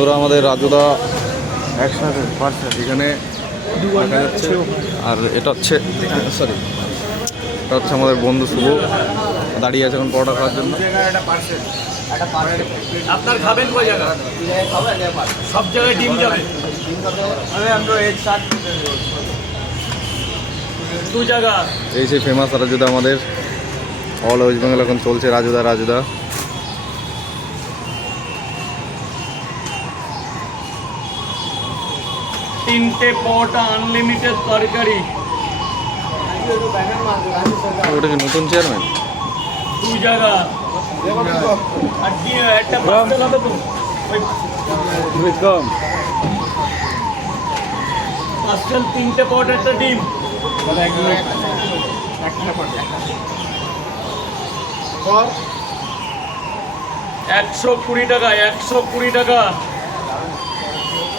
বন্ধুরা আমাদের রাজুদা একসাথে এখানে দেখা যাচ্ছে। আর এটা হচ্ছে সরি এটা হচ্ছে আমাদের বন্ধু শুভ। দাঁড়িয়ে আছে এখন পরোটা খাওয়ার জন্য। আপনার খাবেন কয় জায়গা? সব জায়গায় ডিম যাবে। দু জায়গা। এই সেই ফেমাস রাজুদা আমাদের। অল ওয়েস্ট বেঙ্গল এখন চলছে রাজুদা রাজুদা। তিনটে পরোটা আনলিমিটেড তরকারি। ওটা কি নতুন চেয়ারম্যান দু জায়গা। আর ডিম একটা তো। ওই তিনটে একটা ডিম। একশো কুড়ি টাকা একশো কুড়ি টাকা।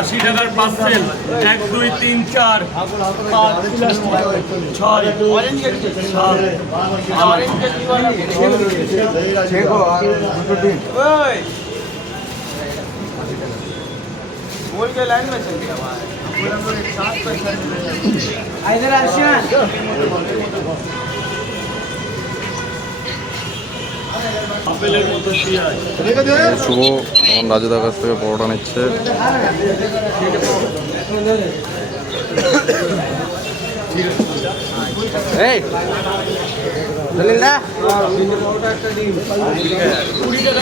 আশি টাকার পার্সেল এক দুই তিন চার পাঁচ ছয় সাত আট আপেলের মতো পেঁয়াজ শুভ এখন রাজুদার কাছ থেকে পরোটা নিচ্ছে। এই কুড়ি টাকা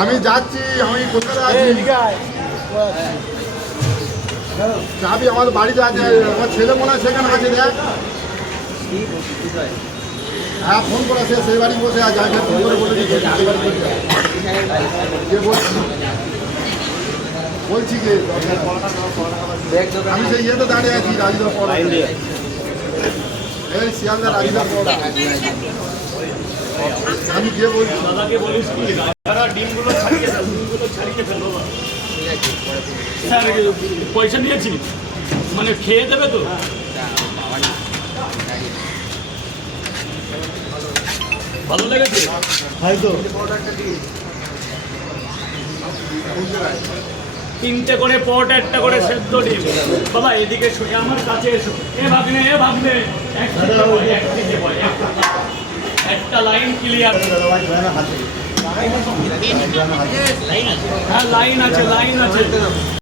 আমি যাচ্ছি আমি কোথায় আছি? চাবি আমার বাড়িতে আছে আমার ছেলে মনে হয় সেখানে আছে দেখ। হ্যাঁ ফোন করে সে সেই বাড়ি বসে আছে আমি ফোন করে বলে দিচ্ছি বলছি বলছি যে আমি সেই ইয়েতে দাঁড়িয়ে আছি রাজীব পড়া এই শিয়ালদা রাজীব পড়া আমি কে বলছি। দাদাকে বলিস কি? দাদা ডিমগুলো ছাড়িয়ে ফেল ডিমগুলো ছাড়িয়ে ফেল স্যার পয়সা নিয়েছি মানে খেয়ে দেবে তো? ভালো লেগেছে? তিনটে করে পট একটা করে সেদ্ধ ডিম। বাবা এদিকে শুনে আমার কাছে এসো। এ ভাগনে এ ভাগনে। একটা। লাইন ক্লিয়ার লাইন আছে লাইন আছে